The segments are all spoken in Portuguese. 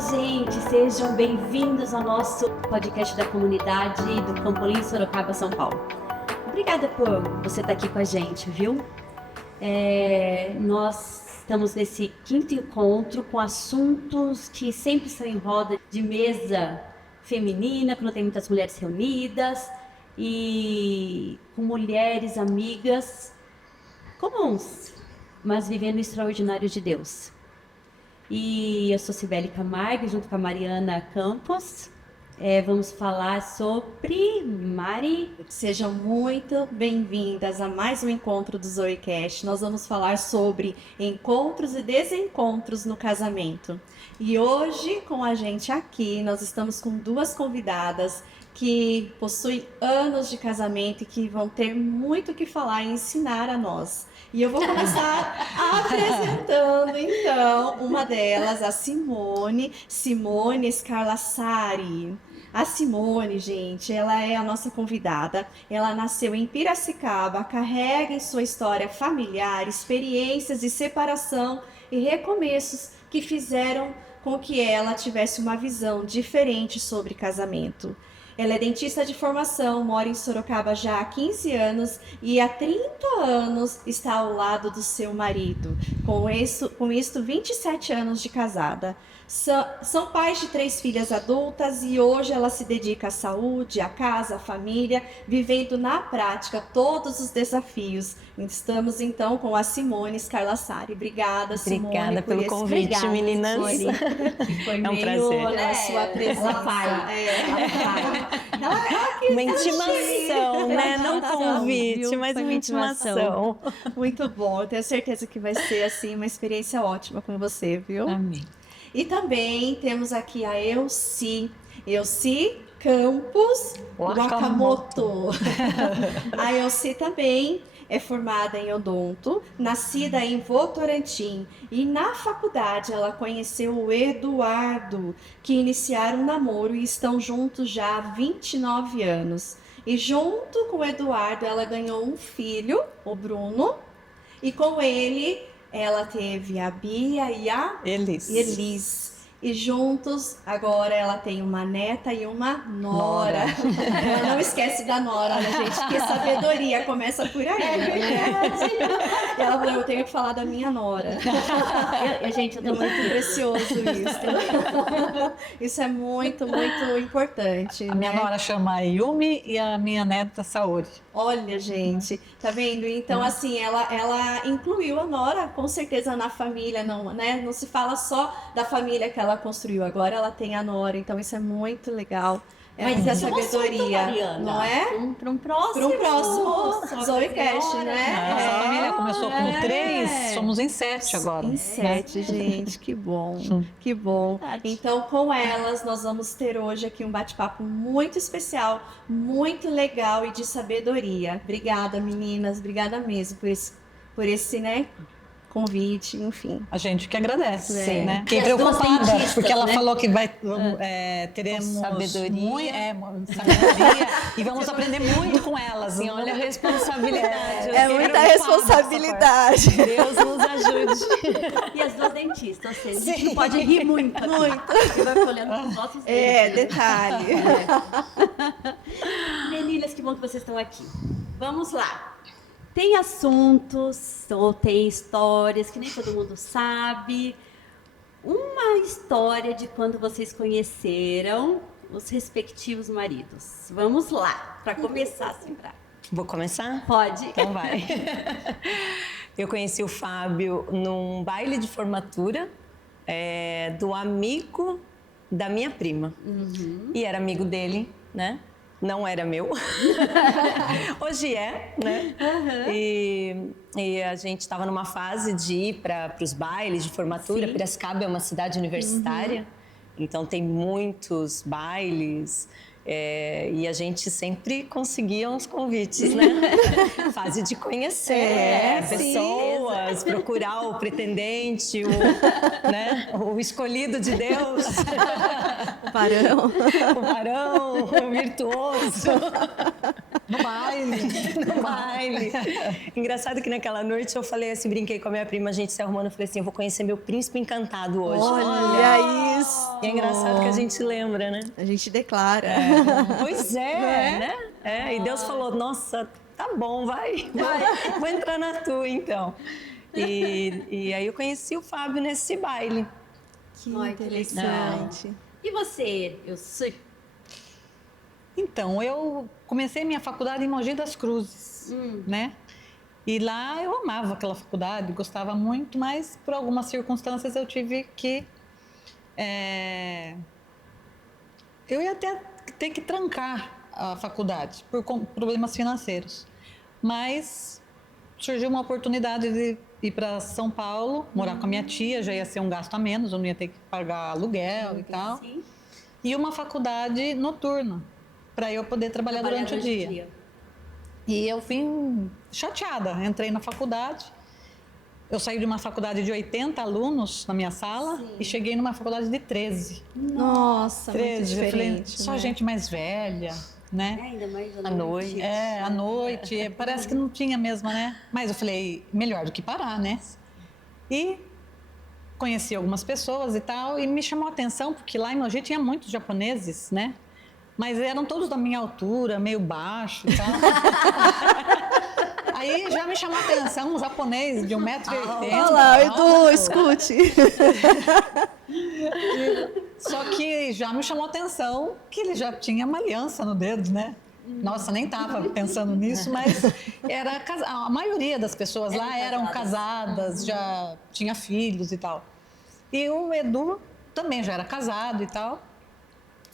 gente! Sejam bem-vindos ao nosso podcast da comunidade do Campolim, Sorocaba, São Paulo. Obrigada por você estar aqui com a gente, viu? Nós estamos nesse quinto encontro com assuntos que sempre são em roda de mesa feminina, quando tem muitas mulheres reunidas e com mulheres amigas comuns, mas vivendo o extraordinário de Deus. E eu sou Cibele Camargo, junto com a Mariana Campos. Vamos falar sobre Mari. Sejam muito bem-vindas a mais um encontro do Zoecast. Nós vamos falar sobre encontros e desencontros no casamento. E hoje, com a gente aqui, nós estamos com duas convidadas que possuem anos de casamento e que vão ter muito o que falar e ensinar a nós. E eu vou começar apresentando, então, uma delas, a Simone Scarlassari. A Simone, gente, ela é a nossa convidada. Ela nasceu em Piracicaba, carrega em sua história familiar experiências de separação e recomeços que fizeram com que ela tivesse uma visão diferente sobre casamento. Ela é dentista de formação, mora em Sorocaba já há 15 anos e há 30 anos está ao lado do seu marido. Com isto 27 anos de casada. São pais de 3 filhas adultas e hoje ela se dedica à saúde, à casa, à família, vivendo na prática todos os desafios. Estamos então com a Simone Scarlassari. Obrigada, Simone. Obrigada pelo convite, meninas. Foi é um prazer. A sua presença. Ela vai. Uma intimação, né? Não convite, mas uma intimação. Muito bom. Eu tenho certeza que vai ser assim uma experiência ótima com você, viu? Amém. E também temos aqui a Elci Campos Wakamoto. A Elci também é formada em odonto, nascida em Votorantim. E na faculdade ela conheceu o Eduardo, que iniciaram um namoro e estão juntos já há 29 anos. E junto com o Eduardo ela ganhou um filho, o Bruno, e com ele ela teve a Bia e a Elis. E juntos, agora ela tem uma neta e uma nora. Ela não esquece da nora, né, gente? Porque sabedoria começa por aí. Ela falou, eu tenho que falar da minha nora. Gente, é muito precioso isso. Isso é muito, muito importante. A minha nora chama Yumi e a minha neta Saori. Olha, gente, tá vendo? Então, assim, ela incluiu a nora, com certeza, na família, não, né? Não se fala só da família que ela construiu, agora ela tem a nora, então isso é muito legal. Mas a sabedoria, não é? Para um próximo Zoecast, né? Nossa família começou com 3, somos em 7 agora. Em 7, gente, que bom, que bom. Então, com elas, nós vamos ter hoje aqui um bate-papo muito especial, muito legal e de sabedoria. Obrigada, meninas, obrigada mesmo por esse, né, convite, enfim. A gente que agradece, né? Fiquei preocupada, porque ela né? falou que teremos sabedoria. Sabedoria e vamos aprender muito com elas. Sim, olha a responsabilidade. É muita responsabilidade. Deus nos ajude. E as duas dentistas, ou seja, a gente não pode rir muito. Muito. Porque vai olhando para os nossos dentes. Detalhe. Meninas, que bom que vocês estão aqui. Vamos lá. Tem assuntos ou tem histórias que nem todo mundo sabe. Uma história de quando vocês conheceram os respectivos maridos. Vamos lá, para começar, Simra. Vou começar? Pode. Então vai. Eu conheci o Fábio num baile de formatura do amigo da minha prima. E era amigo dele, né? Não era meu. Hoje é, né? E a gente estava numa fase de ir para os bailes de formatura. Sim. Piracicaba é uma cidade universitária, então tem muitos bailes. E a gente sempre conseguia uns convites, né? Fase de conhecer pessoas, procurar o pretendente, o escolhido de Deus. Varão. O varão, o virtuoso. No baile. no baile. Engraçado que naquela noite eu falei assim, brinquei com a minha prima, a gente se arrumando, eu falei assim, eu vou conhecer meu príncipe encantado hoje. Olha isso! E é engraçado que a gente lembra, né? A gente declara. Pois é, né? E Deus falou, nossa, tá bom, vai, vou entrar na tua então. E aí eu conheci o Fábio nesse baile. Que Ai, que interessante. E você, eu sei. Então, eu comecei minha faculdade em Mogi das Cruzes, né? E lá eu amava aquela faculdade, gostava muito, mas por algumas circunstâncias eu tive que... Eu ia até ter que trancar a faculdade por problemas financeiros. Mas surgiu uma oportunidade de ir para São Paulo, morar com a minha tia, já ia ser um gasto a menos, eu não ia ter que pagar aluguel e tal. Sim. E uma faculdade noturna, para eu poder trabalhar durante o dia. E eu vim chateada, entrei na faculdade. Eu saí de uma faculdade de 80 alunos na minha sala e cheguei numa faculdade de 13. Nossa, 13, muito eu falei, diferente. só né? gente mais velha, né? Ainda mais À noite. À noite, parece que não tinha mesmo, né? Mas eu falei, melhor do que parar, né? E conheci algumas pessoas e tal, e me chamou a atenção, porque lá em Mogi tinha muitos japoneses, né? Mas eram todos da minha altura, meio baixo e tal. Aí já me chamou a atenção um japonês de 1,80 m. Olha lá, Edu, escute. Só que já me chamou a atenção que ele já tinha uma aliança no dedo, né? Nossa, nem estava pensando nisso, mas era a maioria das pessoas lá eram casadas, já tinha filhos e tal. E o Edu também já era casado e tal.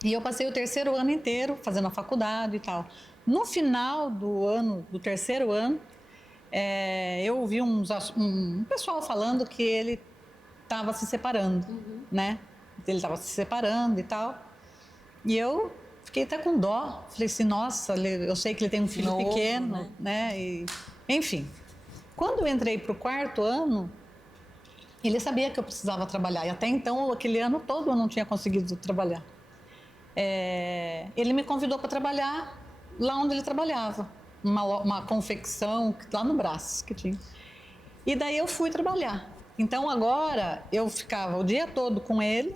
E eu passei o terceiro ano inteiro fazendo a faculdade e tal. No final do terceiro ano, eu ouvi um pessoal falando que ele estava se separando, né? Ele estava se separando e tal. E eu fiquei até com dó. Falei assim, nossa, eu sei que ele tem um filho Novo, pequeno, né? E, enfim, quando eu entrei para o quarto ano, ele sabia que eu precisava trabalhar. E até então, aquele ano todo, eu não tinha conseguido trabalhar. Ele me convidou para trabalhar lá onde ele trabalhava. Uma confecção lá no Brás que tinha. E daí eu fui trabalhar. Então agora eu ficava o dia todo com ele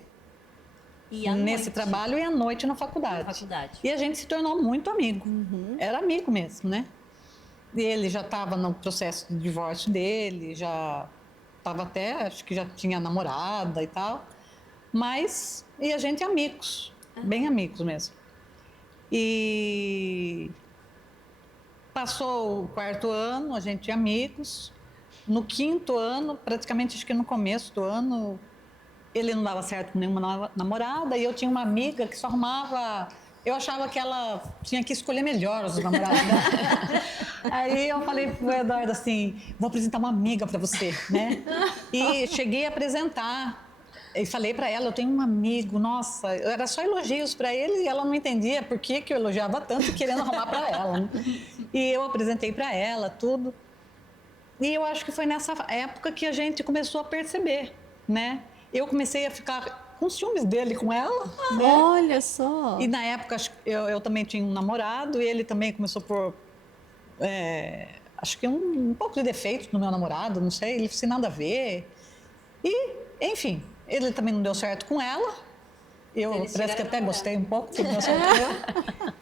nesse trabalho e à noite na faculdade. E a gente se tornou muito amigo. Era amigo mesmo, né? E ele já estava no processo de divórcio dele, já estava até, acho que já tinha namorada e tal. Mas, e a gente é amigos, bem amigos mesmo. E passou o quarto ano, a gente é amigos. No quinto ano, praticamente acho que no começo do ano, ele não dava certo com nenhuma namorada e eu tinha uma amiga que só arrumava... Eu achava que ela tinha que escolher melhor os namorados dela. Aí eu falei pro Eduardo assim, vou apresentar uma amiga para você, né? E cheguei a apresentar. E falei para ela, eu tenho um amigo, nossa, era só elogios para ele e ela não entendia por que eu elogiava tanto querendo arrumar para ela. Né? E eu apresentei para ela tudo. E eu acho que foi nessa época que a gente começou a perceber, né? Eu comecei a ficar com ciúmes dele com ela. Né? Olha só! E na época eu também tinha um namorado e ele também começou por... acho que um pouco de defeito no meu namorado, não sei, ele sem nada a ver. E, enfim, ele também não deu certo com ela. Eu parece que até gostei um pouco que não deu certo com ela.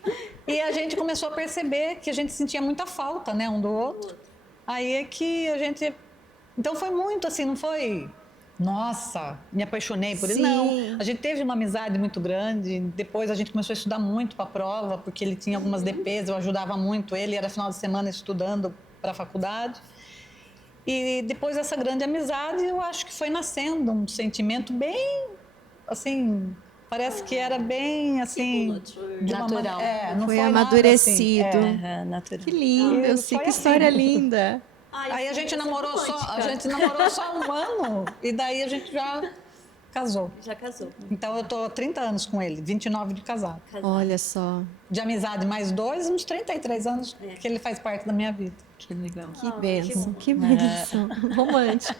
E a gente começou a perceber que a gente sentia muita falta, né, um do outro. Aí é que a gente... Então foi muito assim, não foi... Nossa, me apaixonei por ele. Não, a gente teve uma amizade muito grande. Depois a gente começou a estudar muito para a prova, porque ele tinha algumas DPs, eu ajudava muito ele. Era final de semana estudando para a faculdade. E depois dessa grande amizade, eu acho que foi nascendo um sentimento bem, assim... Parece que era bem, assim... Natural. Não foi amadurecido. Assim, natural. Que lindo, que história linda. Aí a gente namorou só um ano e daí a gente já casou. Já casou. Então eu tô há 30 anos com ele, 29 de casado. Olha só. De amizade mais 2, uns 33 anos que ele faz parte da minha vida. Que legal. Que bênção, que bênção. Romântico.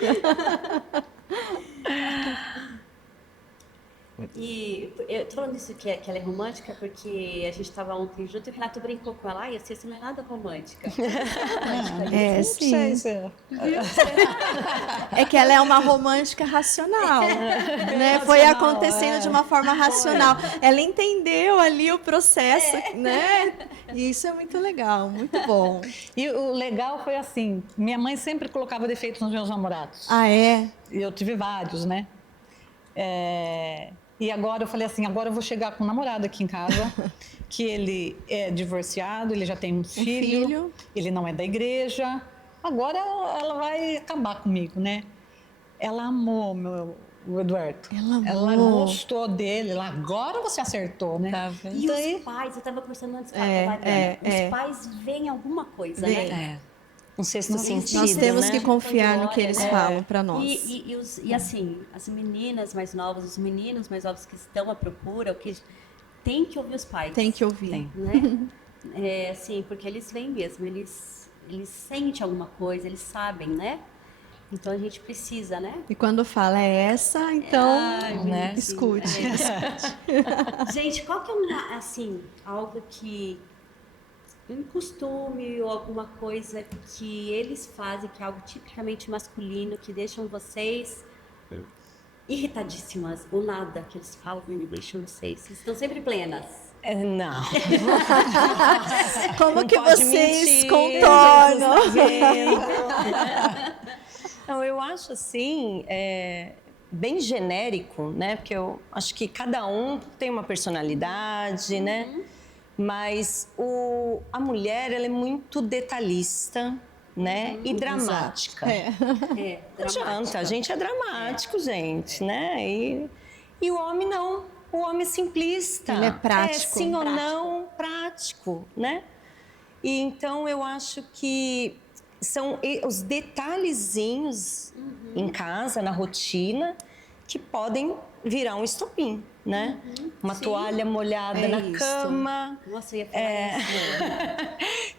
E eu tô falando isso que ela é romântica porque a gente estava ontem junto e o Renato brincou com ela. Ai, você não é nada romântica. É, Não sim. sei se... É que ela é uma romântica racional, né? Foi acontecendo de uma forma racional. Ela entendeu ali o processo, né? E isso é muito legal, muito bom. E o legal foi assim, minha mãe sempre colocava defeitos nos meus namorados. Ah, é? E eu tive vários, né? E agora eu falei assim, agora eu vou chegar com um namorado aqui em casa, que ele é divorciado, ele já tem um filho, ele não é da igreja. Agora ela vai acabar comigo, né? Ela amou o Eduardo. Ela Ela amou. gostou dele. Agora você acertou, né? Tá vendo? E Daí- os pais, eu estava conversando antes com a É, Mariana, é. os pais veem alguma coisa, Vem. né? Um sexto sentido, Nós temos né? que confiar no que eles Olha, falam para nós. E assim, as meninas mais novas, os meninos mais novos que estão à procura, o que tem que ouvir os pais. Tem que ouvir. Tem. Né? Assim, porque eles veem mesmo, eles sentem alguma coisa, eles sabem, né? Então a gente precisa, né? E quando fala é essa, então né? escute. Gente, qual que é assim, algo que um costume ou alguma coisa que eles fazem, que é algo tipicamente masculino, que deixam vocês irritadíssimas, ou nada que eles falam que deixam vocês estão sempre plenas. Não. Como Não que pode vocês mentir, contornam? Jesus tá vendo. Não, eu acho assim, bem genérico, né? Porque eu acho que cada um tem uma personalidade, né? Mas a mulher, ela é muito detalhista, né? E dramática. Não adianta, a gente é dramático, gente, né? E o homem não. O homem é simplista. Ele é prático. Sim ou não, prático, né? E então eu acho que são os detalhezinhos em casa, na rotina, que podem virar um estopim, né? Uma Sim. toalha molhada É na isso. cama, Nossa, eu ia falar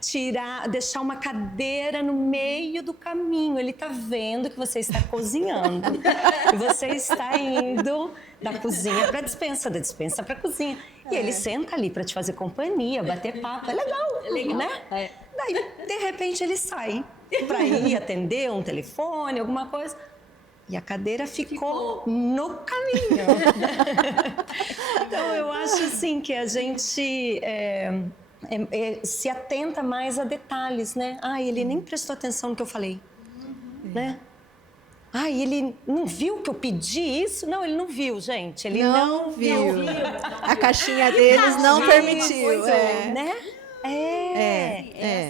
isso. deixar uma cadeira no meio do caminho. Ele tá vendo que você está cozinhando. E você está indo da cozinha para a despensa, da despensa para a cozinha. E ele senta ali para te fazer companhia, bater papo. É legal, né? Daí, de repente, ele sai para ir atender um telefone, alguma coisa. E a cadeira ficou no caminho. Então, eu acho assim que a gente se atenta mais a detalhes, né? Ele nem prestou atenção no que eu falei, né? Ele não viu que eu pedi isso? Não, ele não viu, gente. Ele não viu. A caixinha deles não permitiu. Né?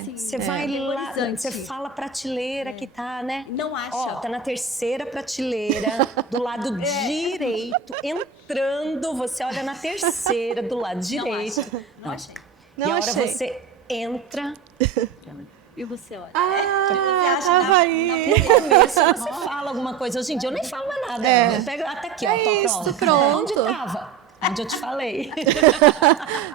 Assim, Você vai lá, aterrorizante. você fala a prateleira que tá, né? Não acha. Ó, tá na terceira prateleira, do lado direito, entrando, você olha na terceira, do lado direito. Não achei. Não e a hora achei. você entra, E você olha. Tava aí. no começo você fala alguma coisa. Hoje em dia eu nem falo mais nada. Eu pego até aqui, ó, tô isso, pronto. pronto. Onde tava? Onde eu te falei.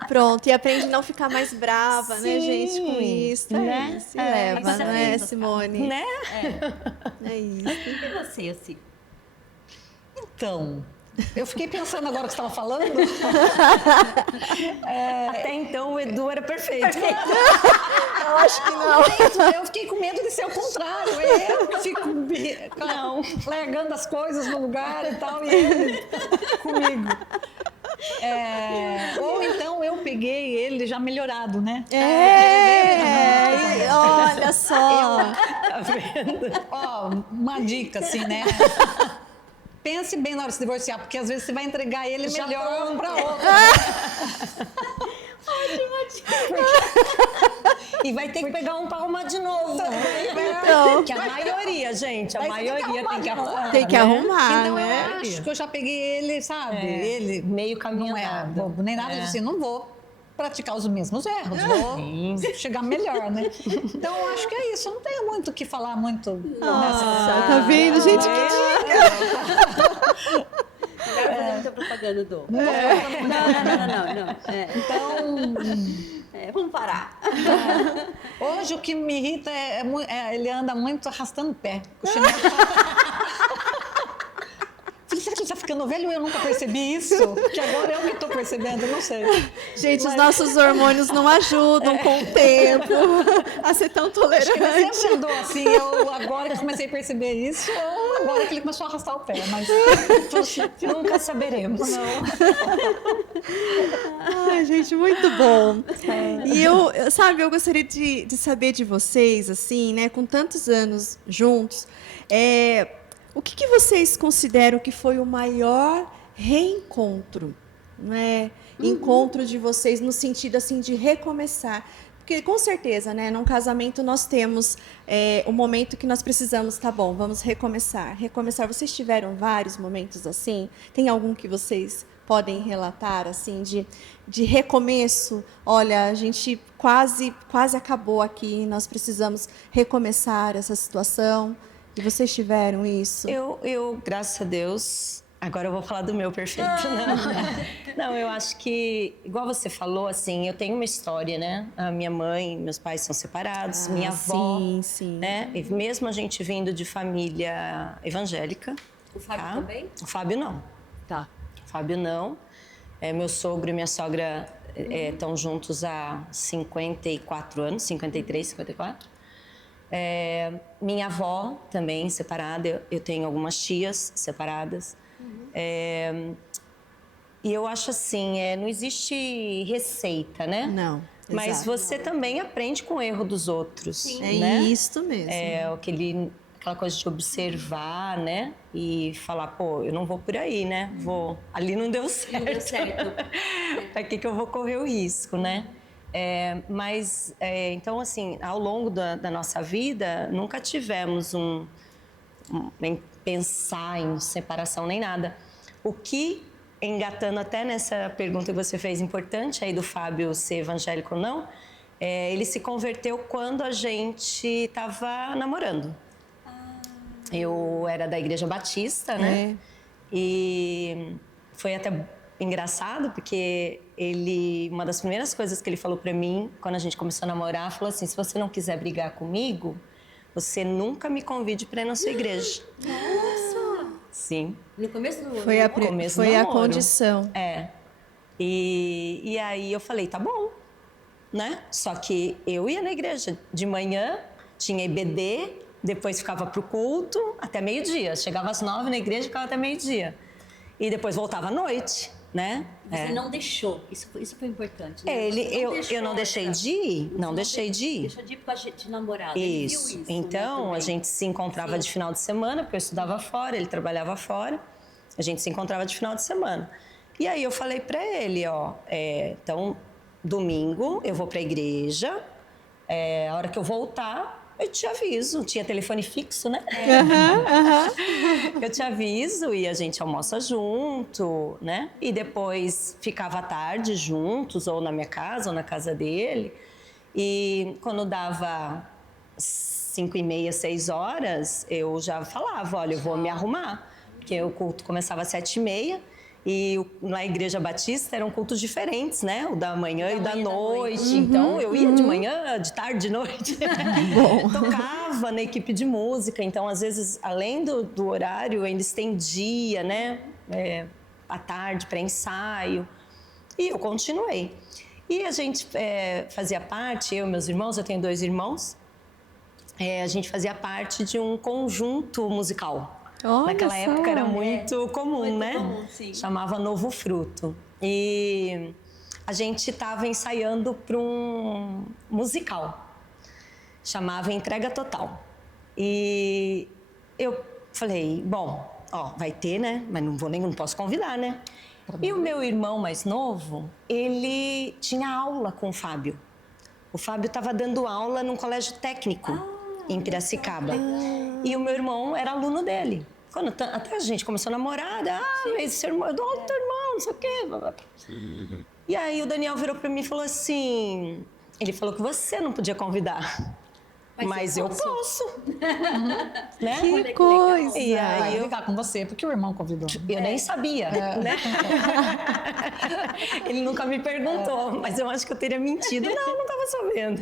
Pronto, e aprende a não ficar mais brava, né, Sim, gente, com isso. né? Se leva, mas não é é, isso, Simone? Né? É isso. E você, assim? Então, eu fiquei pensando agora que você estava falando. Até então o Edu era perfeito. Eu acho que não. Eu fiquei com medo de ser o contrário. Eu que fico largando as coisas no lugar e tal, e ele comigo. Ou então eu peguei ele já melhorado, né? Olha só. Tá vendo? Ó, uma dica assim, né? Pense bem na hora de se divorciar, porque às vezes você vai entregar ele melhor um para outro. E vai ter que pegar um para arrumar de novo. Então. Que a maioria, gente, a maioria tem que arrumar. Tem que né? arrumar, Então né? eu acho que eu já peguei ele, sabe? Ele Meio caminho não é andado. bobo, nem nada assim, não vou praticar os mesmos erros, vou chegar melhor, né? Então eu acho que é isso, eu não tenho muito o que falar muito nessa. Tá vendo, gente? Que dica! Agora fazer muita propaganda do. Não. Então, Vamos parar. hoje o que me irrita ele anda muito arrastando o pé. Com o chinelo. Falei, será que ele tá ficando ficando velho e eu nunca percebi isso? Que agora eu que tô percebendo, não sei. Gente, os nossos hormônios não ajudam com o tempo a ser tão Acho que ele tolerante. sempre andou assim, eu agora que comecei a perceber isso, ou agora que ele começou a arrastar o pé, mas Nunca saberemos. Ai, gente, muito bom. E eu gostaria de saber de vocês, assim, né, com tantos anos juntos, o que vocês consideram que foi o maior reencontro, né? Encontro de vocês no sentido, assim, de recomeçar. Porque, com certeza, né, num casamento nós temos o momento que nós precisamos, tá bom, vamos recomeçar. Recomeçar, vocês tiveram vários momentos assim? Tem algum que vocês podem relatar, assim, de recomeço? Olha, a gente quase acabou aqui, nós precisamos recomeçar essa situação. E vocês tiveram isso? Eu, graças a Deus, agora eu vou falar do meu perfeito, não. Não, eu acho que, igual você falou, assim, eu tenho uma história, né? A minha mãe, meus pais são separados, minha avó, sim. né? E mesmo a gente vindo de família evangélica. O Fábio tá? também? O Fábio não. Tá. O Fábio não. Meu sogro e minha sogra estão juntos há 54 anos, 53, 54. Minha avó também separada, eu tenho algumas tias separadas. E eu acho assim, não existe receita, né? Não. Mas exato. você também aprende com o erro dos outros. Sim. Né? Isso mesmo. Aquela coisa de observar, né? E falar, pô, eu não vou por aí, né? Ali não deu certo. Não deu certo. Para que eu vou correr o risco, né? Então, assim, ao longo da nossa vida, nunca tivemos nem pensar em separação, nem nada. O que, engatando até nessa pergunta que você fez, importante aí do Fábio ser evangélico ou não, ele se converteu quando a gente estava namorando. Eu era da Igreja Batista, né? E foi até engraçado, porque uma das primeiras coisas que ele falou pra mim, quando a gente começou a namorar, falou assim, se você não quiser brigar comigo, você nunca me convide pra ir na sua igreja. Nossa! Sim. No começo do Foi a condição. E aí eu falei, tá bom, né? Só que eu ia na igreja de manhã, tinha IBD, depois ficava pro culto até meio-dia. Chegava às 9 na igreja e ficava até meio-dia. E depois voltava à noite, né? Você não deixou. Isso foi importante. Né? Eu não deixei de ir. Não deixei de ir. Deixou de ir por causa de namorado. Isso. Ele viu isso, Então, né, a gente se encontrava de final de semana, porque eu estudava fora, ele trabalhava fora. A gente se encontrava de final de semana. E aí eu falei pra ele, então, domingo eu vou pra igreja, a hora que eu voltar, eu te aviso. Tinha telefone fixo, né? Eu te aviso e a gente almoça junto, né? E depois ficava à tarde juntos, ou na minha casa, ou na casa dele. E quando dava 5h30, 6 horas, eu já falava, olha, eu vou me arrumar. Porque o culto começava às 7h30. E na Igreja Batista eram cultos diferentes, né? O da manhã e da noite. Então, eu ia de manhã, de tarde, de noite. Tocava na equipe de música. Então, às vezes, além do horário, ainda estendia, né? À tarde, para ensaio. E eu continuei. E a gente fazia parte, eu e meus irmãos, eu tenho 2 irmãos. A gente fazia parte de um conjunto musical. Olha Naquela só. época era muito comum, muito né? comum, sim. Chamava Novo Fruto. E a gente estava ensaiando para um musical. Chamava Entrega Total. E eu falei, bom, vai ter, né? Mas não posso convidar, né? E o meu irmão mais novo, ele tinha aula com o Fábio. O Fábio estava dando aula num colégio técnico em Piracicaba. E o meu irmão era aluno dele. Até a gente começou a namorar, esse irmão, eu dou aula do teu irmão, não sei o quê. E aí o Daniel virou para mim e falou assim, ele falou que você não podia convidar. mas eu posso. Né? Que coisa! E Vai aí eu brigar com você, porque o irmão convidou. Eu nem sabia, né? Ele nunca me perguntou, mas eu acho que eu teria mentido. Não estava sabendo.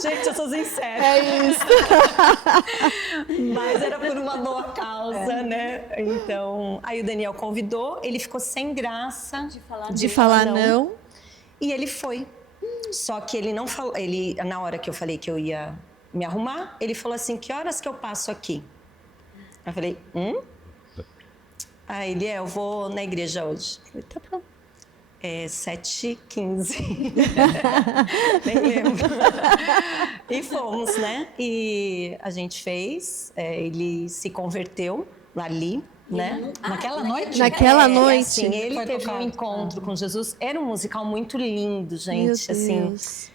Gente, eu sou sincera. É isso. Mas era por uma boa causa, né? Então, aí o Daniel convidou, ele ficou sem graça De falar não. e ele foi. Só que ele não falou, ele, na hora que eu falei que eu ia me arrumar, ele falou assim: que horas que eu passo aqui? Eu falei: Aí ele: eu vou na igreja hoje. Eu falei: tá bom. É 7h15. Nem lembro. E fomos, né? E a gente fez, ele se converteu ali, né? Naquela noite? Naquela noite. Assim, ele Foi teve um tocado. encontro com Jesus. Era um musical muito lindo, gente. Meu Assim, Deus.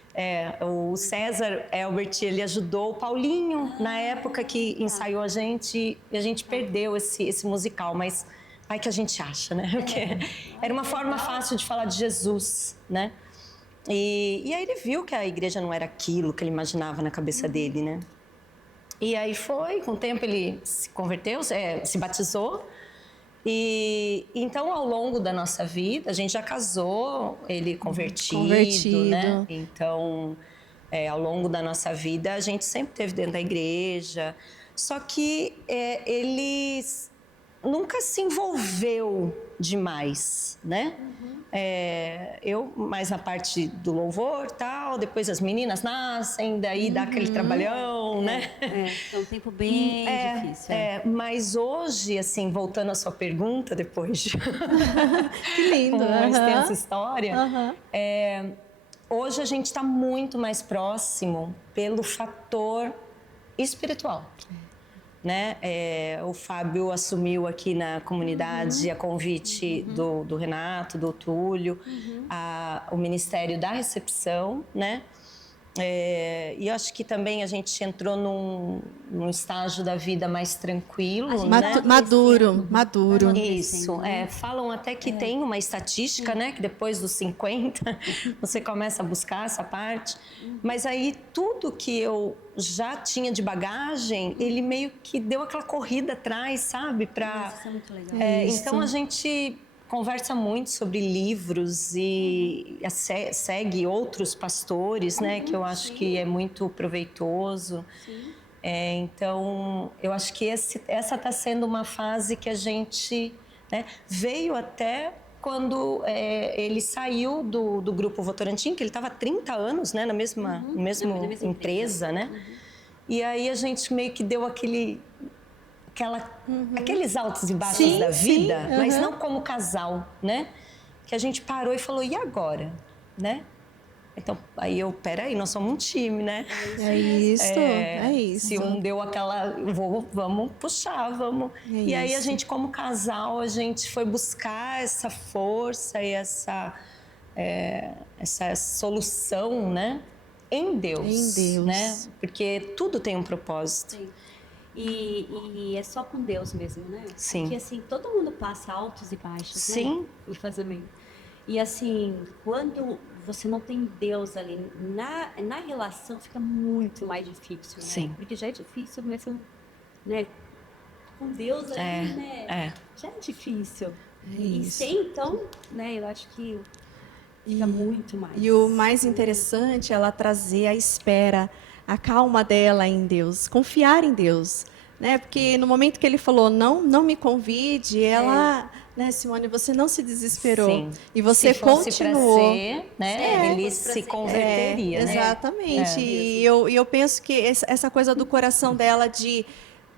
o César Elbert, ele ajudou o Paulinho na época que ensaiou a gente, e a gente perdeu esse musical, mas vai que a gente acha, né? Porque era uma forma fácil de falar de Jesus, né? E aí ele viu que a igreja não era aquilo que ele imaginava na cabeça dele, né? E aí foi, com o tempo ele se converteu, se batizou. E então, ao longo da nossa vida, a gente já casou, ele convertido, né? Então, ao longo da nossa vida, a gente sempre esteve dentro da igreja. Só que ele nunca se envolveu demais, né? Eu mais na parte do louvor, tal, depois as meninas nascem, daí dá aquele trabalhão, né? É um tempo bem difícil. Mas hoje, assim, voltando à sua pergunta, depois de Que lindo. uma extensa história, hoje a gente está muito mais próximo pelo fator espiritual. Né? O Fábio assumiu aqui na comunidade a convite do Renato, do Túlio, o Ministério da Recepção, né? E eu acho que também a gente entrou num estágio da vida mais tranquilo, né? Maduro. Isso, falam até que tem uma estatística, né? Que depois dos 50 você começa a buscar essa parte. Mas aí tudo que eu já tinha de bagagem, ele meio que deu aquela corrida atrás, sabe? Isso é muito legal. Então a gente conversa muito sobre livros e segue outros pastores, né? Que eu acho que é muito proveitoso. Então, eu acho que essa está sendo uma fase que a gente, né, veio até quando ele saiu do Grupo Votorantim, que ele estava há 30 anos, né, na mesma empresa, né? E aí a gente meio que deu aqueles altos e baixos da vida, mas não como casal, né? Que a gente parou e falou: e agora, né? Então, aí peraí, nós somos um time, né? É isso. Se um deu vamos puxar, vamos. E aí a gente, como casal, a gente foi buscar essa força e essa solução, né? Em Deus. Né? Porque tudo tem um propósito. Sim. E é só com Deus mesmo, né? Sim. Porque assim, todo mundo passa altos e baixos, Sim. né? No casamento. E assim, quando você não tem Deus ali na relação, fica muito mais difícil, né? Sim. Porque já é difícil, mas né? Com Deus ali, né? Já é difícil. E sem, então, né? Eu acho que fica muito mais. E o mais interessante é ela trazer a espera, a calma dela em Deus, confiar em Deus, né? Porque no momento que ele falou, não me convide, ela, né, Simone, você não se desesperou. Sim. E você se fosse continuou. Pra ser, né? Ele se converteria, né? Exatamente. E eu penso que essa coisa do coração dela de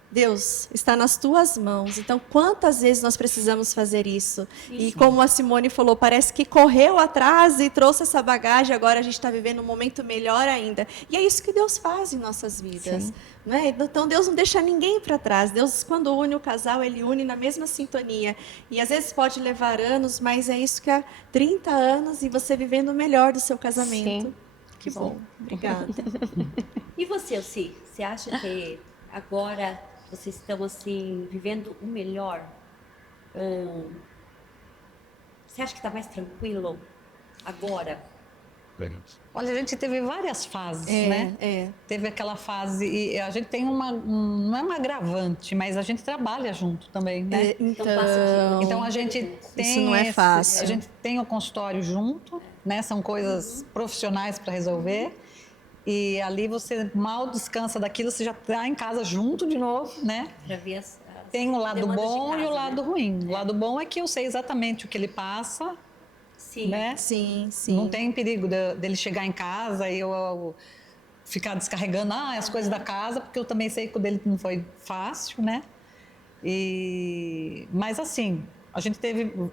Deus, está nas tuas mãos. Então, quantas vezes nós precisamos fazer isso? E como a Simone falou, parece que correu atrás e trouxe essa bagagem, agora a gente está vivendo um momento melhor ainda. E é isso que Deus faz em nossas vidas. Né? Então, Deus não deixa ninguém para trás. Deus, quando une o casal, Ele une na mesma sintonia. E às vezes pode levar anos, mas é isso que há 30 anos e você vivendo o melhor do seu casamento. Sim. Que bom. Obrigada. E você, Elci? Você acha que agora vocês estão assim vivendo o melhor? Você acha que está mais tranquilo agora? Olha, a gente teve várias fases, né? Teve aquela fase, e a gente tem não é uma agravante, mas a gente trabalha junto também, né? Então a gente tem isso não é fácil. A gente tem o consultório junto, né? São coisas profissionais para resolver. E ali você mal descansa daquilo, você já está em casa junto de novo, né? Para ver tem o lado bom casa, e o lado ruim. O lado bom é que eu sei exatamente o que ele passa, sim. né? Sim. Não tem perigo dele chegar em casa e eu ficar descarregando as coisas da casa, porque eu também sei que o dele não foi fácil, né? Mas assim, a gente teve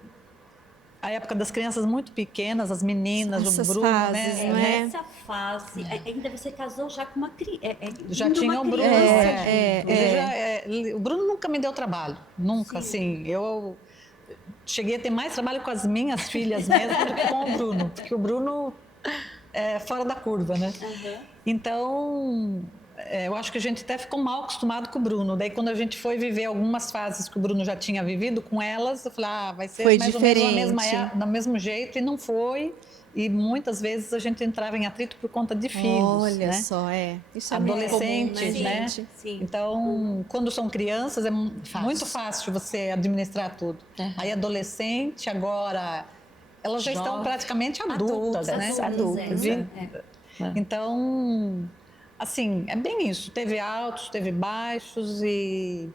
a época das crianças muito pequenas, as meninas, essas o Bruno, fases, né? não é? Nessa fase, ainda você casou já com uma criança. Já tinha o Bruno. O Bruno nunca me deu trabalho, nunca, assim. Eu cheguei a ter mais trabalho com as minhas filhas mesmo do que com o Bruno, porque o Bruno é fora da curva, né? Então, eu acho que a gente até ficou mal acostumado com o Bruno. Daí, quando a gente foi viver algumas fases que o Bruno já tinha vivido com elas, eu falei, vai ser foi mais diferente. ou menos do mesmo jeito, e não foi. E muitas vezes a gente entrava em atrito por conta de filhos. Olha né? só, Isso é adolescentes, muito comum, né? Sim. Então, quando são crianças, é muito fácil você administrar tudo. Aí, adolescente, agora, elas já estão praticamente adultas, né? Adultas. Então, assim, é bem isso. Teve altos, teve baixos e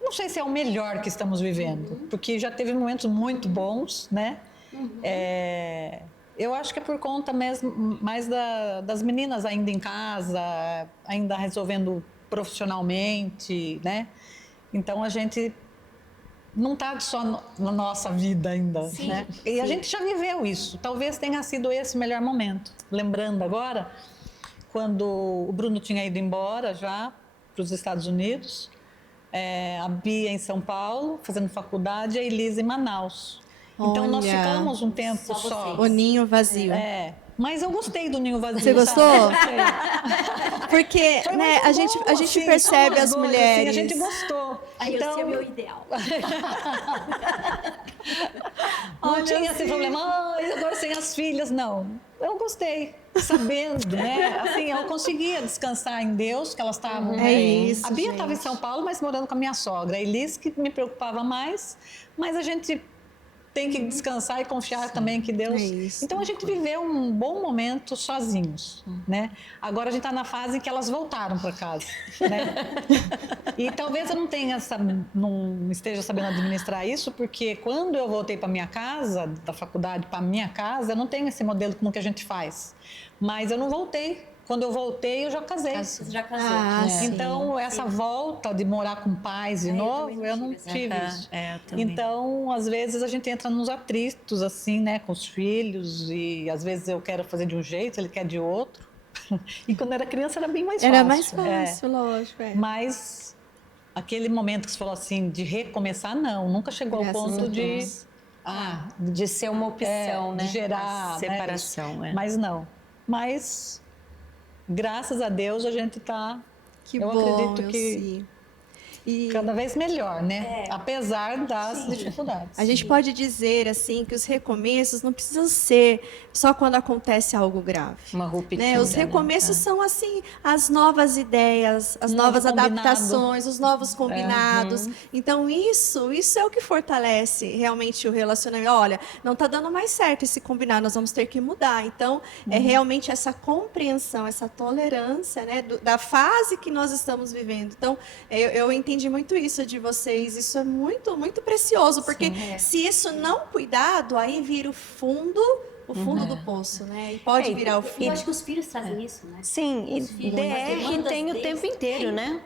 não sei se é o melhor que estamos vivendo, porque já teve momentos muito bons, né? Eu acho que é por conta mesmo mais das meninas ainda em casa, ainda resolvendo profissionalmente, né? Então a gente não está só na nossa vida ainda, né? E a gente já viveu isso. Talvez tenha sido esse o melhor momento. Lembrando agora, quando o Bruno tinha ido embora já para os Estados Unidos, a Bia em São Paulo, fazendo faculdade, e a Elisa em Manaus. Então, nós ficamos um tempo só. O ninho vazio. Mas eu gostei do ninho vazio. Você gostou? Porque né, a gente assim, percebe as mulheres. Assim, a gente gostou. Então, esse é o meu ideal. Não tinha esse problema, agora sem as filhas, não. Eu gostei, sabendo, né? Assim, eu conseguia descansar em Deus, que elas estavam bem. Isso, a Bia estava em São Paulo, mas morando com a minha sogra. A Elis, que me preocupava mais, mas a gente tem que descansar e confiar também que Deus... Então, a gente viveu um bom momento sozinhos, né? Agora, a gente está na fase em que elas voltaram para casa, né? E talvez eu não esteja sabendo administrar isso, porque quando eu voltei para minha casa, da faculdade para minha casa, eu não tenho esse modelo como que a gente faz. Mas eu não voltei. Quando eu voltei, eu já casei. Já casou. Então, essa volta de morar com pais de novo, eu não tive isso. Então, às vezes, a gente entra nos atritos, assim, né, com os filhos, e às vezes eu quero fazer de um jeito, ele quer de outro. E quando era criança, era bem mais fácil. Era mais fácil, lógico. Mas aquele momento que você falou assim, de recomeçar, não. Nunca chegou ao ponto de ser uma opção, né? De gerar a separação. Mas não. Mas... graças a Deus a gente está, eu bom, acredito que cada vez melhor, né? Apesar das dificuldades. A gente pode dizer assim que os recomeços não precisam ser só quando acontece algo grave. Uma ruptura. Né? Os recomeços são assim as novas ideias, as novas adaptações, os novos combinados. Então isso é o que fortalece realmente o relacionamento. Olha, não está dando mais certo esse combinado, nós vamos ter que mudar. Então é realmente essa compreensão, essa tolerância, né, da fase que nós estamos vivendo. Então eu entendi muito isso de vocês, isso é muito, muito precioso, porque se isso não cuidado, aí vira o fundo do poço, né? E pode virar o fim. E eu acho que os filhos fazem isso, né? Sim, e DR tem o tempo inteiro, né?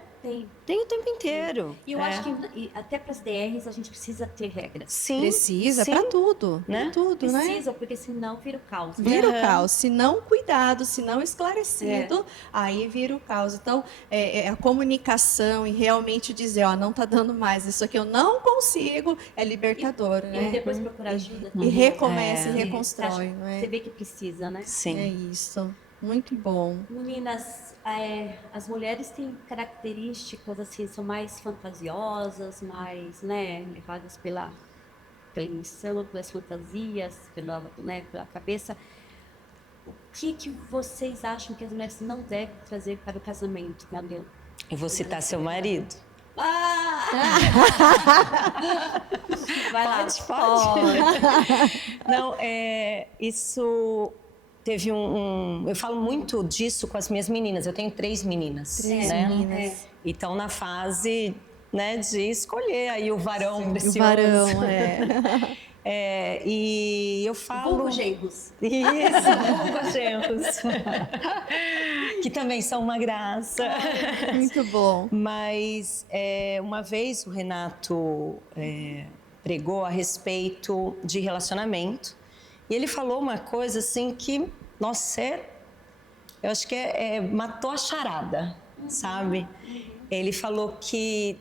Tem o tempo inteiro. E eu acho que até para as DRs a gente precisa ter regras. Sim. Precisa para tudo, né? Tudo, precisa, porque senão vira o caos. Vira o caos. Se não cuidado, se não esclarecido, aí vira o caos. Então, a comunicação e realmente dizer, não está dando mais, isso aqui eu não consigo, é libertador, né? E depois procurar ajuda. E recomeça, e reconstrói, não é? Você vê que precisa, né? Sim. É isso. Muito bom. Meninas, as mulheres têm características assim, são mais fantasiosas, mais, né, levadas pela emoção, pelas fantasias, pela cabeça. que vocês acham que as mulheres não devem trazer para o casamento, Gabriela? Eu vou citar seu marido. Vai lá, Pode. Não, isso teve eu falo muito disso com as minhas meninas. Eu tenho 3 meninas. 3 né? meninas. E estão na fase, né, de escolher aí o varão desse O varão, e eu falo... Vulgo genros. Isso, vulgo genros. Que também são uma graça. Muito bom. Mas uma vez o Renato pregou a respeito de relacionamento e ele falou uma coisa assim que, nossa, eu acho que matou a charada, sabe? Ele falou que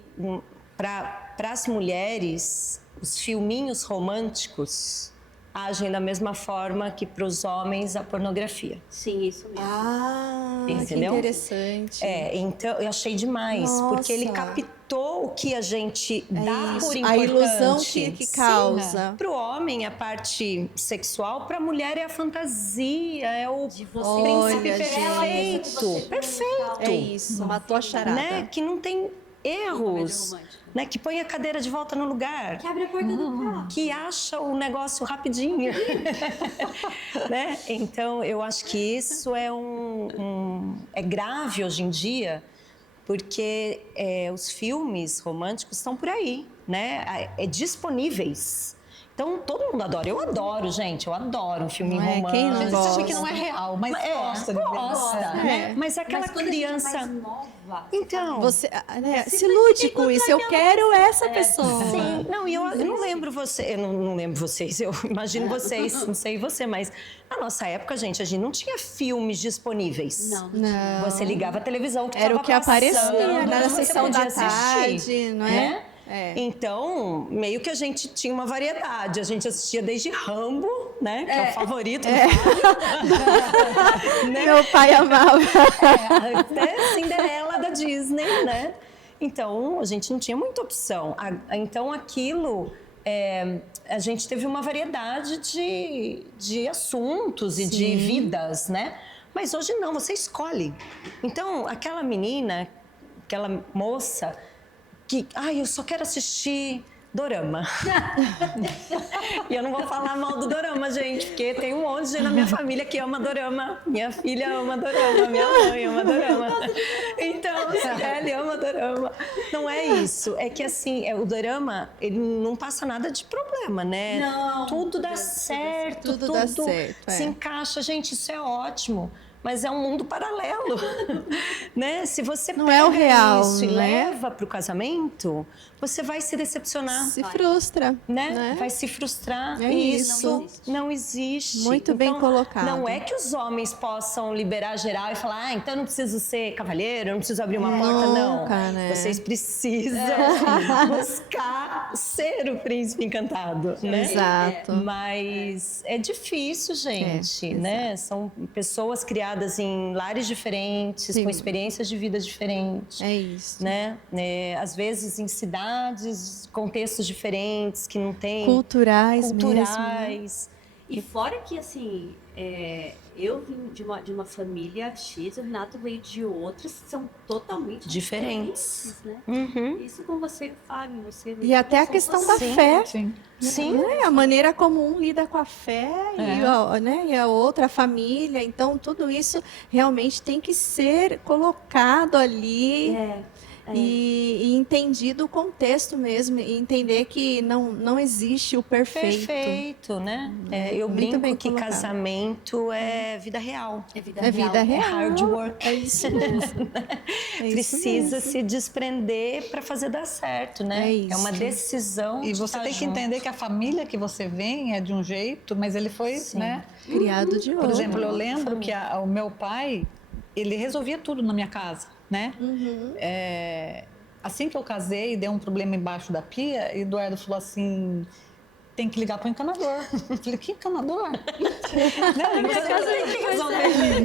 para as mulheres os filminhos românticos agem da mesma forma que para os homens a pornografia. Sim, isso mesmo. Entendeu? Que interessante. Então eu achei demais, Nossa. porque ele captou o que a gente dá isso. por A importante. ilusão que causa. Para o homem, a parte sexual, para a mulher é a fantasia, é o De você Olha, príncipe perfeito. É isso, matou a charada. Né? Que não tem erros, né? Que põe a cadeira de volta no lugar. Que abre a porta do carro. Que acha o negócio rapidinho, né? Então, eu acho que isso é grave hoje em dia, porque os filmes românticos estão por aí, né? Disponíveis. Então, todo mundo adora. Eu adoro, gente. Eu adoro um filme romântico. Quem não Você gosta? acha que não é real, mas gosta de ver. Gosta, né? Mas aquela Mas quando criança... a gente é mais nova, Então... Você se ilude com isso. Eu quero essa pessoa. Sim, não, e eu não lembro você, eu não lembro vocês, eu imagino vocês, não sei você, mas na nossa época, gente, a gente não tinha filmes disponíveis. Não. Não. Você ligava a televisão que Era o tava que aparecia passando, na você sessão podia da assistir, tarde, não é? né? Então, meio que a gente tinha uma variedade. A gente assistia desde Rambo, né? Que é o favorito do pai. meu pai amava. Até Cinderela da Disney, né? Então, a gente não tinha muita opção. Então, aquilo... a gente teve uma variedade de assuntos e de vidas, né? Mas hoje não, você escolhe. Então, aquela menina, aquela moça... que, eu só quero assistir dorama. E eu não vou falar mal do dorama, gente, porque tem um monte de gente na minha família que ama dorama. Minha filha ama dorama, minha mãe ama dorama. Então, ele ama dorama. Não é isso, é que assim, o dorama, ele não passa nada de problema, né? Não. Tudo dá certo, Tudo dá certo, se encaixa. Gente, isso é ótimo. Mas é um mundo paralelo, né? Se você Não pega é o real, isso e né? leva para o casamento, você vai se decepcionar, Se frustra, né? Vai se frustrar. É E isso. não existe. Muito bem colocado. Não é que os homens possam liberar geral e falar, então eu não preciso ser cavalheiro, eu não preciso abrir uma porta, não. Nunca, né? Vocês precisam buscar ser o príncipe encantado, né? Exato. Mas é difícil, gente, né? São pessoas criadas em lares diferentes, Sim. com experiências de vida diferentes. É isso. Né? Às vezes em cidades, contextos diferentes, que não tem... Culturais mesmo. E fora que, assim, eu vim de uma família X, o Renato veio de outras, são totalmente Diferentes. né? Uhum. Isso com você, Fábio, você... E até a questão da Sim. fé. Sim. Sim. Né? A maneira como um lida com a fé e a outra, a família. Então, tudo isso realmente tem que ser colocado ali e entendido o contexto mesmo. E entender que não existe o perfeito. Perfeito, né? Eu Muito bem brinco que colocado. casamento é vida real. É vida É vida É real. hard work. É isso mesmo. É isso Precisa mesmo. se desprender para fazer dar certo, né? É isso. uma decisão. E de você tá tem que junto. entender que a família que você vem é de um jeito, mas ele foi, né? Criado de Por outro. exemplo, eu lembro que o meu pai, ele resolvia tudo na minha casa, né? Assim que eu casei, deu um problema embaixo da pia, e Eduardo falou assim, tem que ligar para o encanador. Eu falei, que encanador?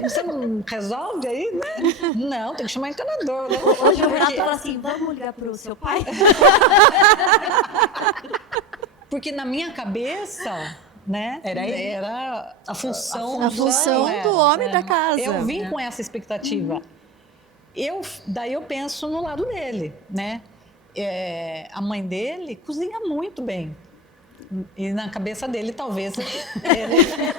Você não resolve aí, né? Não, tem que chamar encanador. Né? Hoje o Renato fala assim, vamos ligar pro seu pai? Porque na minha cabeça, né? Era A função. A função era, do homem da casa. Eu vim com essa expectativa. Daí eu penso no lado dele, né? A mãe dele cozinha muito bem. E na cabeça dele, talvez,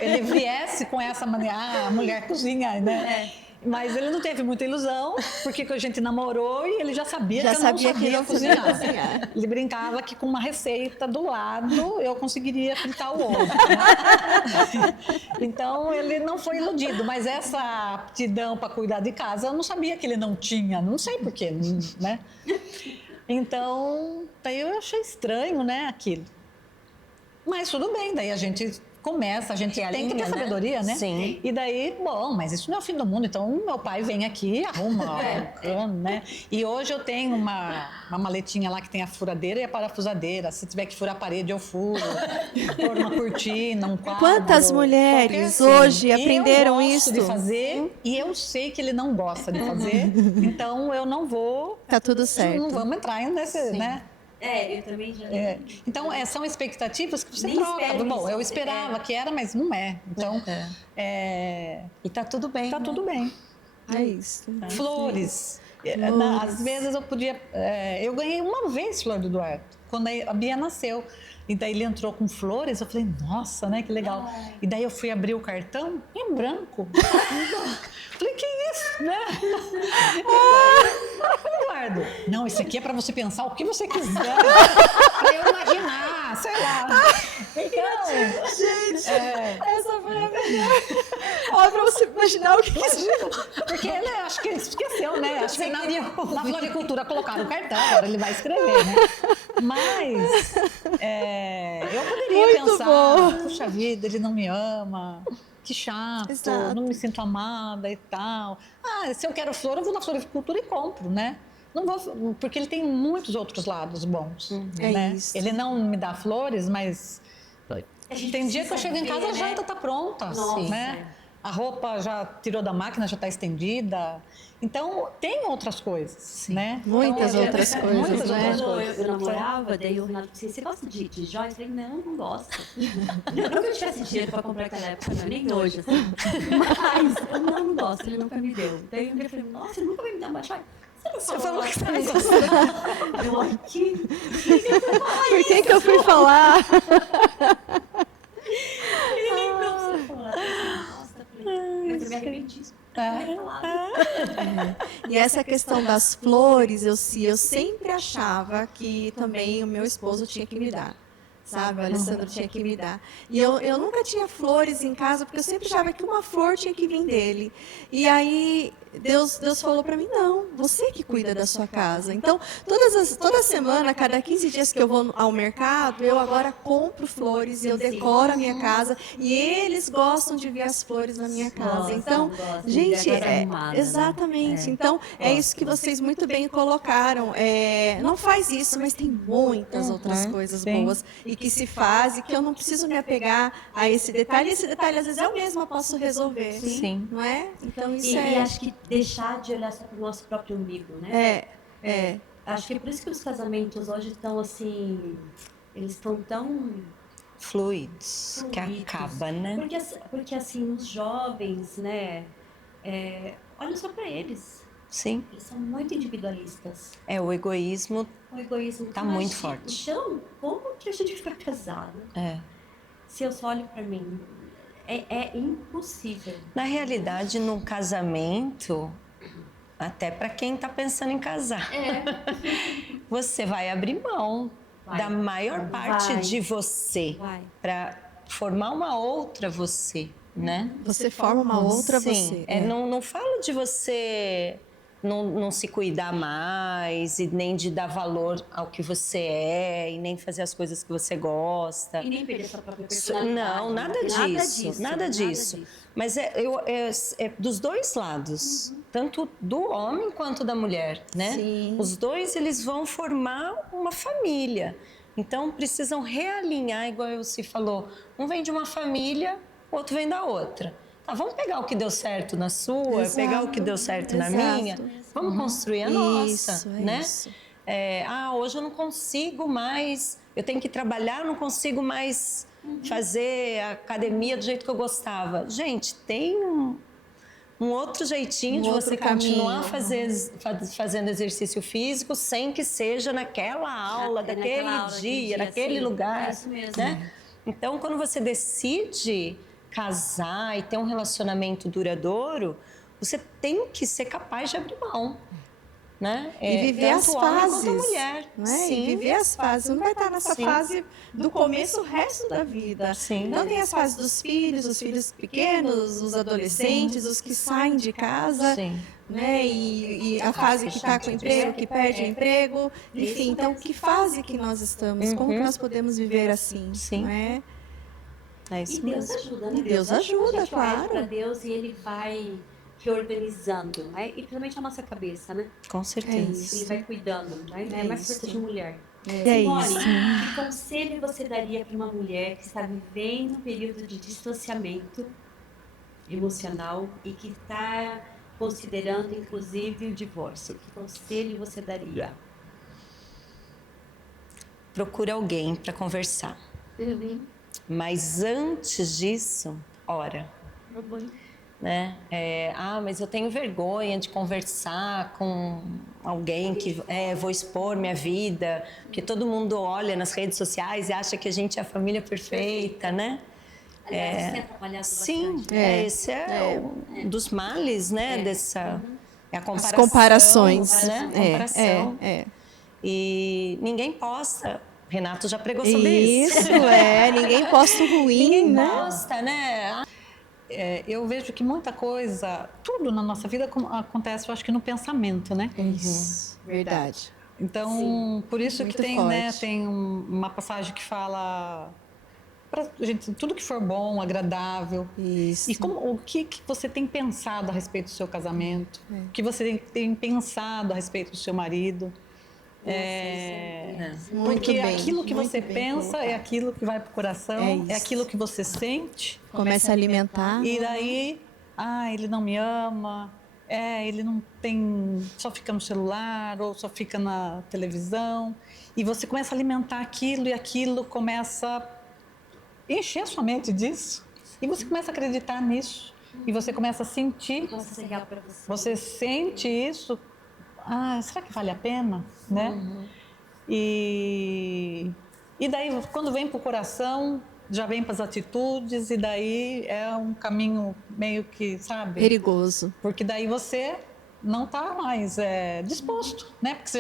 ele viesse com essa maneira, a mulher cozinha, né? Mas ele não teve muita ilusão, porque a gente namorou e ele já sabia que eu não sabia cozinhar. Ele brincava que com uma receita do lado eu conseguiria fritar o ovo. Né? Então ele não foi iludido, mas essa aptidão para cuidar de casa eu não sabia que ele não tinha, não sei porquê, né? Então, daí eu achei estranho, né, aquilo. Mas tudo bem, daí a gente começa, a gente tem que ter sabedoria, né? Sim. E daí, bom, mas isso não é o fim do mundo, então meu pai vem aqui e arruma o cano, né? E hoje eu tenho uma maletinha lá que tem a furadeira e a parafusadeira. Se tiver que furar a parede, eu furo. Pôr uma cortina, um quadro. Quantas mulheres hoje aprenderam isso? Eu gosto de fazer e eu sei que ele não gosta de fazer, então eu não vou... Tá tudo certo. Não vamos entrar nesse, né? Eu também já... Então, são expectativas que você Nem troca. espero Bom, isso. eu esperava que era, mas não é. Então, E tá tudo bem. tá né? tudo bem. É isso. Flores. Às vezes eu podia... eu ganhei uma vez flor do Eduardo, quando a Bia nasceu. E daí ele entrou com flores, eu falei, nossa, né, que legal. E daí eu fui abrir o cartão, em branco. Falei, que isso, né? Eduardo, não, isso aqui é para você pensar o que você quiser. Para eu imaginar, sei lá. Então, Gente, essa foi a melhor. Olha, pra você imaginar o que porque ele, acho que ele esqueceu, né? Acho que na floricultura colocaram o cartão, agora ele vai escrever, né? Mas eu poderia Muito pensar, bom. puxa vida, ele não me ama, que chato, Exato. não me sinto amada e tal. Se eu quero flor, eu vou na floricultura e compro, né? Não vou, porque ele tem muitos outros lados bons, É né? isso. Ele não me dá flores, mas tem dia que eu chego em casa, a janta tá pronta, Nossa. né? A roupa já tirou da máquina, já está estendida. Então, tem outras coisas, né? Muitas Então, outras coisas, muitas né? outras Quando coisas. eu namorava, daí o Renato disse, você gosta de joias? Eu falei, não gosto. Não que eu tivesse dinheiro pra comprar naquela época, não, nem hoje, assim. Mas eu não gosto, ele nunca me deu. Daí eu falei, nossa, ele nunca vai me dar uma joia. Você falou que você não gosta. Eu aqui. Por que eu fui falar? Ele lembrou pra você falar. Nossa, eu falei, mas eu me arrependi. E essa questão das flores, eu sempre achava que também o meu esposo tinha que me dar. Sabe, o Alessandro tinha que me dar. E eu nunca tinha flores em casa, porque eu sempre achava que uma flor tinha que vir dele. E aí Deus falou para mim, não, você que cuida da sua casa. Então, toda semana, cada 15 dias que eu vou ao mercado, eu agora compro flores e eu decoro a minha casa. E eles gostam de ver as flores na minha casa. Então, gente, exatamente. Então, é isso que vocês muito bem colocaram. Não faz isso, mas tem muitas outras coisas boas e que se faz e que eu não preciso me apegar a esse detalhe. E esse detalhe, às vezes, eu mesma posso resolver. Sim. Não é? Então, isso E acho que deixar de olhar só para o nosso próprio umbigo, né? Acho que é por isso que os casamentos hoje estão assim, eles estão tão Fluidos, que acaba, né? Porque assim, os jovens, né, olha só para eles. Sim. Eles são muito individualistas. O egoísmo O egoísmo tá muito forte. Então, como que a gente fica casado? Se eu só olho para mim, é impossível. Na realidade, num casamento, até para quem tá pensando em casar, você vai abrir mão da maior parte de você para formar uma outra você, né? Você forma uma outra Sim. você. Não falo de você não se cuidar mais e nem de dar valor ao que você é e nem fazer as coisas que você gosta. E nem perder sua própria personalidade. Não, nada disso. Mas é dos dois lados, tanto do homem quanto da mulher, né? Sim. Os dois, eles vão formar uma família. Então, precisam realinhar, igual você falou. Um vem de uma família, o outro vem da outra. Vamos pegar o que deu certo na sua, pegar o que deu certo na minha. Vamos construir a nossa, né? Isso. Hoje eu não consigo mais, eu tenho que trabalhar, não consigo mais fazer academia do jeito que eu gostava. Gente, tem um outro jeitinho de você continuar fazendo exercício físico sem que seja naquela aula, daquele dia, naquele lugar. É isso mesmo. Né? Então, quando você decide casar e ter um relacionamento duradouro, você tem que ser capaz de abrir mão. Né? E viver as fases, mulher. né? Sim. E viver as fases. Não vai estar nessa fase do começo o resto da vida. Sim. Então tem as fases dos filhos, os filhos pequenos, os adolescentes, os que saem de casa, Sim. né? E a fase que está com emprego, que perde o emprego, enfim. Então, que fase que nós estamos? Como que nós podemos viver assim? Sim. Não é? É isso E Deus mesmo. ajuda, né? E Deus ajuda, a gente claro. pede para Deus e Ele vai reorganizando, né? E principalmente a nossa cabeça, né? Com certeza. isso. Ele vai cuidando, né? É É mais isso. força de mulher. É Simone, isso. que conselho você daria para uma mulher que está vivendo um período de distanciamento emocional e que está considerando, inclusive, o divórcio? Que conselho você daria? Procura alguém para conversar. Mas antes disso, ora. Né? Mas eu tenho vergonha de conversar com alguém que vou expor minha vida, porque todo mundo olha nas redes sociais e acha que a gente é a família perfeita, né? Aliás, isso tem atrapalhado Sim, bastante. esse é um dos males, né? Dessa a comparação, As comparações. né? Comparação. É. E ninguém posta. Renato já pregou sobre isso. Isso, ninguém posta o ruim, Ninguém né? posta, né? Eu vejo que muita coisa, tudo na nossa vida acontece, eu acho que no pensamento, né? Isso, verdade. Então, por isso Muito que tem, forte. né, tem uma passagem que fala pra gente, tudo que for bom, agradável. Isso. E o que você tem pensado a respeito do seu casamento? O que você tem pensado a respeito do seu marido? Muito Porque bem, aquilo que muito você bem pensa colocado. é aquilo que vai para o coração, É isso. é aquilo que você sente. Começa a alimentar. E daí, ele não me ama, ele não tem, só fica no celular ou só fica na televisão. E você começa a alimentar aquilo e aquilo começa a encher a sua mente disso. E você começa a acreditar nisso. E você começa a sentir. Começa a ser real para você. Você sente isso. Será que vale a pena? Né? E daí, quando vem para o coração, já vem para as atitudes, e daí é um caminho meio que, sabe? Perigoso. Porque daí você não está mais disposto, né? Porque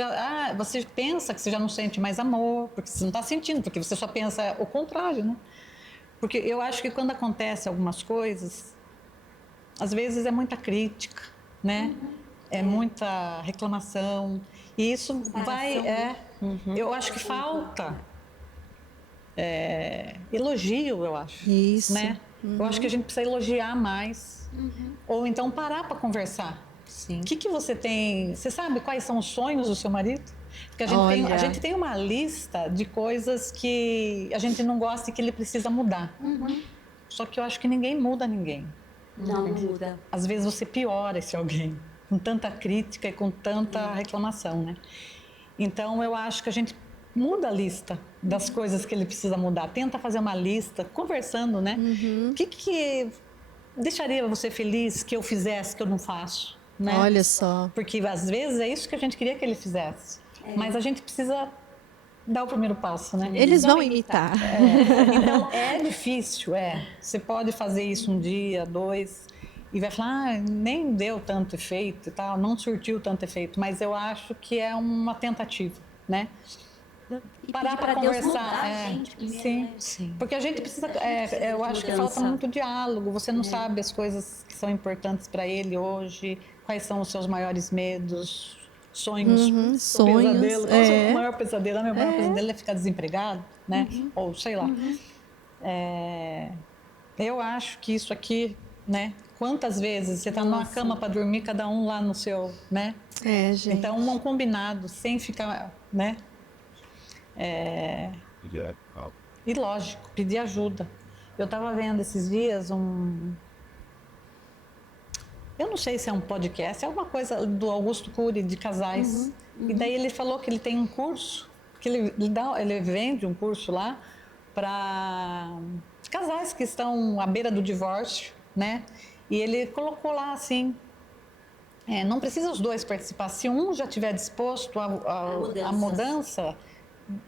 você pensa que você já não sente mais amor, porque você não está sentindo, porque você só pensa o contrário, né? Porque eu acho que quando acontece algumas coisas, às vezes é muita crítica, né? É muita reclamação. E isso vai... Eu acho que falta elogio, eu acho. Isso. Né? Eu acho que a gente precisa elogiar mais. Ou então parar para conversar. Sim. O que você tem... Você sabe quais são os sonhos do seu marido? Porque a gente tem uma lista de coisas que a gente não gosta e que ele precisa mudar. Só que eu acho que ninguém muda ninguém. Não muda. Às vezes você piora esse alguém, com tanta crítica e com tanta reclamação, né? Então, eu acho que a gente muda a lista das coisas que ele precisa mudar. Tenta fazer uma lista, conversando, né? O que deixaria você feliz que eu fizesse, que eu não faço? Né? Olha só. Porque, às vezes, é isso que a gente queria que ele fizesse. Mas a gente precisa dar o primeiro passo, né? Eles vão imitar. Então, é difícil, Você pode fazer isso um dia, 2, e vai falar, nem deu tanto efeito e tal, não surtiu tanto efeito, mas eu acho que é uma tentativa, né? E Parar pedir para Deus conversar. mudar a gente primeiro, Sim, né? Sim. porque a gente precisa, eu acho que mudança. falta muito diálogo, você não sabe as coisas que são importantes para ele hoje, quais são os seus maiores medos, sonhos, sonhos, pesadelo. Qual é o seu maior pesadelo? Meu maior pesadelo é ficar desempregado, né? Ou sei lá. Eu acho que isso aqui, né? Quantas vezes você está numa cama para dormir, cada um lá no seu, né? Gente. Então, um combinado, sem ficar, né? E lógico, pedir ajuda. Eu estava vendo esses dias eu não sei se é um podcast, é alguma coisa do Augusto Cury, de casais. E daí ele falou que ele tem um curso, que ele vende um curso lá, para casais que estão à beira do divórcio, né? E ele colocou lá assim, não precisa os dois participar. Se um já estiver disposto à mudança,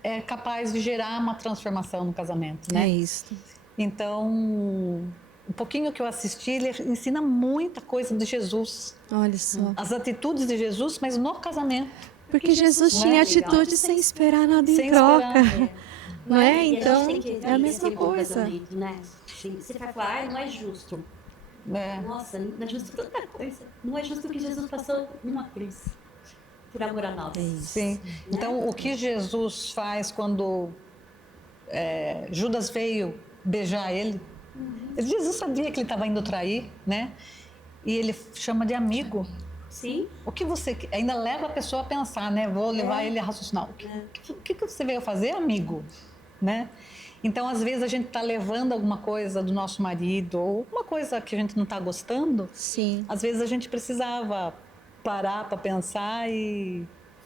é capaz de gerar uma transformação no casamento, né? É isso. Então, um pouquinho que eu assisti, ele ensina muita coisa de Jesus. Olha só. As atitudes de Jesus, mas no casamento. Porque Jesus tinha atitude sem esperar nada em Sem troca. esperar. Não é? E a Então, gente tem que é a mesma exemplo do coisa. casamento, né? Você vai falar, não é justo. É. Nossa, não é justo tanta coisa. Não é justo o que Jesus passou numa cruz por amor a nós. Sim. Então, o que Jesus faz quando Judas veio beijar ele? Jesus sabia que ele estava indo trair, né? E ele chama de amigo. Sim. O que você ainda leva a pessoa a pensar, né? Vou levar ele a raciocinar. O que você veio fazer, amigo? Né? Então, às vezes, a gente está levando alguma coisa do nosso marido ou uma coisa que a gente não está gostando. Sim. Às vezes, a gente precisava parar para pensar e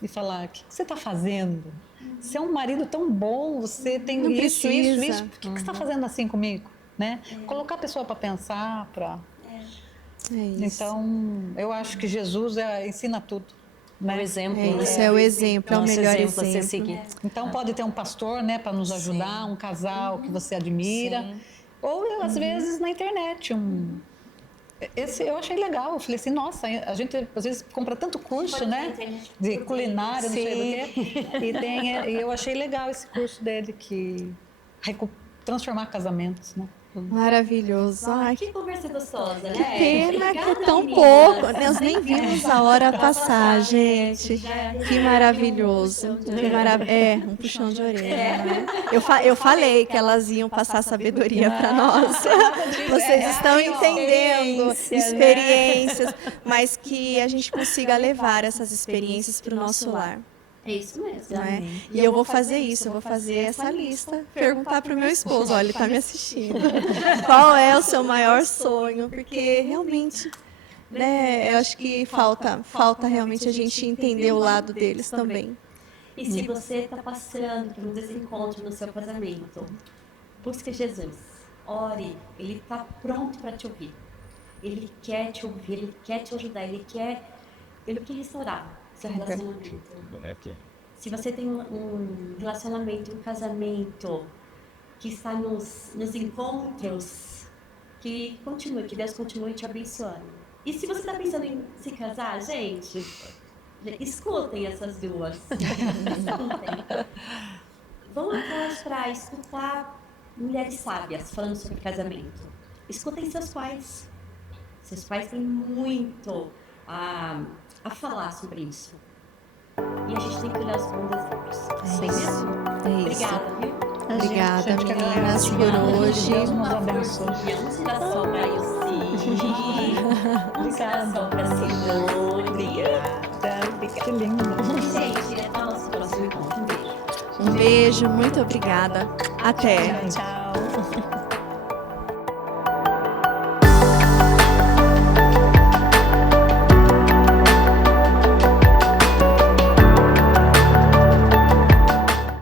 falar, o que você está fazendo? Você é um marido tão bom, você tem Não isso, precisa. isso. Por que você está fazendo assim comigo? Né? Colocar a pessoa para pensar, É isso. Então, eu acho que Jesus ensina tudo. É Né? o exemplo, É né? isso, é o exemplo, é o Nosso melhor exemplo a ser exemplo. seguido. Então, pode ter um pastor, né, para nos ajudar, um casal que você admira. Sim. Ou, às vezes, na internet. Esse eu achei legal. Eu falei assim, nossa, a gente às vezes compra tanto curso, Pode né? ter internet. De culinária, não sei do quê. E eu achei legal esse curso dele, que transformar casamentos, né? Maravilhoso. Ai, Que conversa gostosa, né? que pena que é Obrigada, tão meninas. pouco. Nós nem vimos a hora passar, gente. Que maravilhoso. Um puxão de orelha. Né? Eu falei que elas iam passar sabedoria para nós. Vocês estão entendendo experiências, mas que a gente consiga levar essas experiências para o nosso lar. É isso mesmo. Não é? E eu vou fazer isso, eu vou fazer essa lista, perguntar para o meu esposo, olha, ele está me assistindo, qual é o seu maior sonho? Porque realmente, né, eu acho que falta realmente a gente entender o lado deles também. E se você está passando por um desencontro no seu casamento, busque Jesus, ore, Ele está pronto para te ouvir. Ele quer te ouvir, Ele quer te ajudar, Ele quer restaurar seu relacionamento. Se você tem um relacionamento, um casamento que está nos encontros, que Deus continue te abençoando. E se você está pensando em se casar, gente, escutem essas duas. Escutem. Vão atrás para escutar mulheres sábias falando sobre casamento. Escutem seus pais. Seus pais têm muito a falar sobre isso. E a gente tem que olhar os bons exemplos. É isso. Obrigada, viu? Obrigada, Gente, que meninas, por agradece. hoje. Deus nos abençoe. Um girassol para Ilci. Um girassol para Simone. Obrigada. Que lindo. Gente, até o nosso próximo encontro. Um beijo. Um beijo, muito obrigada. Até. Tchau.